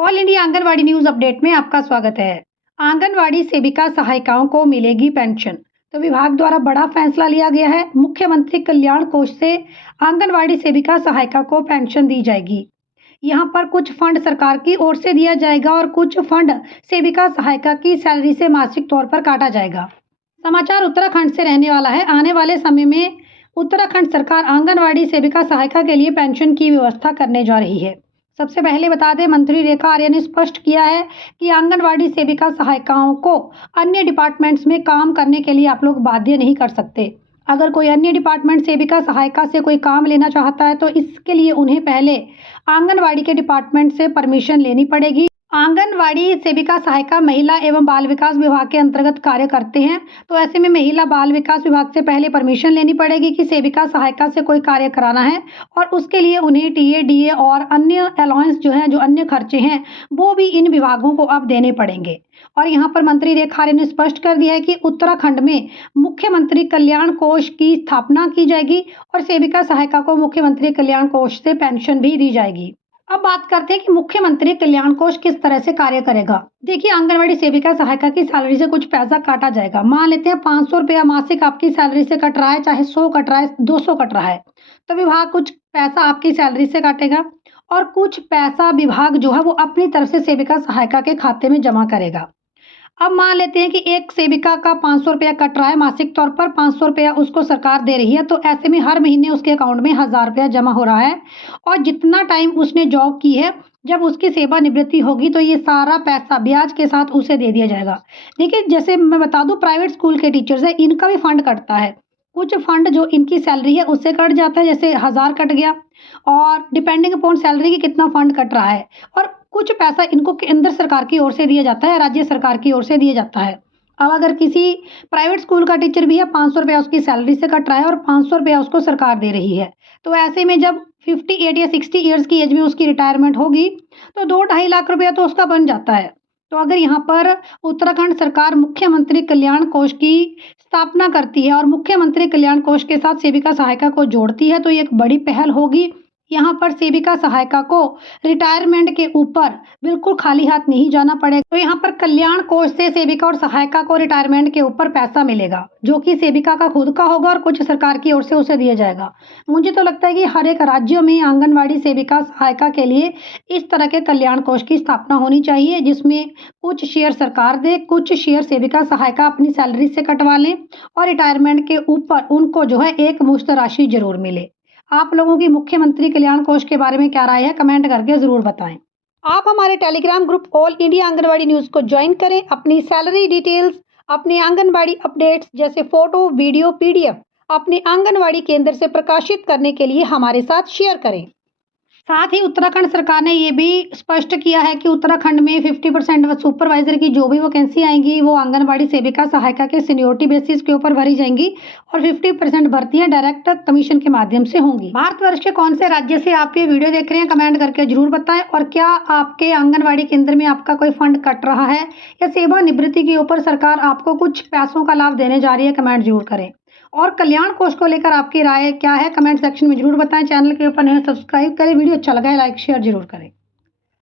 All India anganwadi news update में आपका स्वागत है। आंगनवाड़ी सेविका सहायिकाओं को मिलेगी पेंशन। तो विभाग द्वारा बड़ा फैसला लिया गया है। मुख्यमंत्री कल्याण कोष से आंगनवाड़ी सेविका सहायिका को पेंशन दी जाएगी। यहाँ पर कुछ फंड सरकार की ओर से दिया जाएगा और कुछ फंड सेविका सहायिका की सैलरी से मासिक तौर पर काटा जाएगा। समाचार उत्तराखंड से रहने वाला है। आने वाले समय में उत्तराखंड सरकार आंगनवाड़ी सेविका सहायिका के लिए पेंशन की व्यवस्था करने जा रही है। सबसे पहले बता दें, मंत्री रेखा आर्य ने स्पष्ट किया है कि आंगनवाड़ी सेविका सहायिकाओं को अन्य डिपार्टमेंट्स में काम करने के लिए आप लोग बाध्य नहीं कर सकते। अगर कोई अन्य डिपार्टमेंट सेविका सहायिका से कोई काम लेना चाहता है तो इसके लिए उन्हें पहले आंगनवाड़ी के डिपार्टमेंट से परमिशन लेनी पड़ेगी। आंगनवाड़ी सेविका सहायिका महिला एवं बाल विकास विभाग के अंतर्गत कार्य करते हैं, तो ऐसे में महिला बाल विकास विभाग से पहले परमिशन लेनी पड़ेगी कि सेविका सहायिका से कोई कार्य कराना है, और उसके लिए उन्हें टीए, डीए और अन्य अलाउंस जो है, जो अन्य खर्चे हैं, वो भी इन विभागों को अब देने पड़ेंगे। और यहाँ पर मंत्री रेखा आर्य ने स्पष्ट कर दिया है कि उत्तराखंड में मुख्यमंत्री कल्याण कोष की स्थापना की जाएगी और सेविका सहायिका को मुख्यमंत्री कल्याण कोष से पेंशन भी दी जाएगी। अब बात करते हैं कि मुख्यमंत्री कल्याण कोष किस तरह से कार्य करेगा। देखिए, आंगनवाड़ी सेविका सहायिका की सैलरी से कुछ पैसा काटा जाएगा। मान लेते हैं 500 रुपया मासिक आपकी सैलरी से कट रहा है, चाहे 100 कट रहा है, 200 कट रहा है, तो विभाग कुछ पैसा आपकी सैलरी से काटेगा और कुछ पैसा विभाग जो है वो अपनी तरफ से सेविका सहायिका के खाते में जमा करेगा। अब मान लेते हैं कि एक सेविका का 500 रुपया कट रहा है, मासिक तौर पर 500 रुपया उसको सरकार दे रही है, तो ऐसे में हर महीने उसके अकाउंट में 1000 रुपया जमा हो रहा है और जितना टाइम उसने जॉब की है, जब उसकी सेवानिवृत्ति होगी तो ये सारा पैसा ब्याज के साथ उसे दे दिया जाएगा। देखिए, जैसे मैं बता दूं, प्राइवेट स्कूल के टीचर्स है, इनका भी फंड कटता है। कुछ फंड जो इनकी सैलरी है उससे कट जाता है, जैसे 1000 कट गया, और डिपेंडिंग अपॉन सैलरी की कितना फंड कट रहा है, और कुछ पैसा इनको केंद्र सरकार की ओर से दिया जाता है, राज्य सरकार की ओर से दिया जाता है। अब अगर किसी प्राइवेट स्कूल का टीचर भी है, 500 रुपया उसकी सैलरी से कट रहा है और 500 रुपया उसको सरकार दे रही है, तो ऐसे में जब 58 या 60 ईयर्स की एज में उसकी रिटायरमेंट होगी तो 2-2.5 लाख रुपया तो उसका बन जाता है। तो अगर यहाँ पर उत्तराखंड सरकार मुख्यमंत्री कल्याण कोष की स्थापना करती है और मुख्यमंत्री कल्याण कोष के साथ सेविका सहायिका को जोड़ती है, तो ये एक बड़ी पहल होगी। यहाँ पर सेविका सहायिका को रिटायरमेंट के ऊपर बिल्कुल खाली हाथ नहीं जाना पड़ेगा। तो यहाँ पर कल्याण कोष से सेविका और सहायिका को रिटायरमेंट के ऊपर पैसा मिलेगा, जो कि सेविका का खुद का होगा और कुछ सरकार की ओर से उसे दिया जाएगा। मुझे तो लगता है कि हर एक राज्यों में आंगनवाड़ी सेविका सहायिका के लिए इस तरह के कल्याण कोष की स्थापना होनी चाहिए, जिसमें कुछ शेयर सरकार दे, कुछ शेयर सेविका सहायिका अपनी सैलरी से कटवा लें और रिटायरमेंट के ऊपर उनको जो है एक मुश्त राशि जरूर मिले। आप लोगों की मुख्यमंत्री कल्याण कोष के बारे में क्या राय है, कमेंट करके जरूर बताएं। आप हमारे Telegram group all India anganwadi news को ज्वाइन करें। अपनी सैलरी डिटेल्स, अपने आंगनवाड़ी अपडेट्स जैसे फोटो, वीडियो, पीडीएफ अपने आंगनवाड़ी केंद्र से प्रकाशित करने के लिए हमारे साथ शेयर करें। साथ ही उत्तराखंड सरकार ने ये भी स्पष्ट किया है कि उत्तराखंड में 50% सुपरवाइजर की जो भी वैकेंसी आएंगी वो आंगनवाड़ी सेविका सहायिका के सीनियोरिटी बेसिस के ऊपर भरी जाएंगी और 50% भर्तियां डायरेक्ट कमीशन के माध्यम से होंगी। भारतवर्ष के कौन से राज्य से आप ये वीडियो देख रहे हैं, कमेंट करके जरूर बताएं। और क्या आपके आंगनवाड़ी केंद्र में आपका कोई फंड कट रहा है या सेवानिवृत्ति के ऊपर सरकार आपको कुछ पैसों का लाभ देने जा रही है, कमेंट जरूर करें। और कल्याण कोष को लेकर आपकी राय क्या है, कमेंट सेक्शन में जरूर बताएं। चैनल के ऊपर नए सब्सक्राइब करें, वीडियो अच्छा लगा है लाइक शेयर जरूर करें।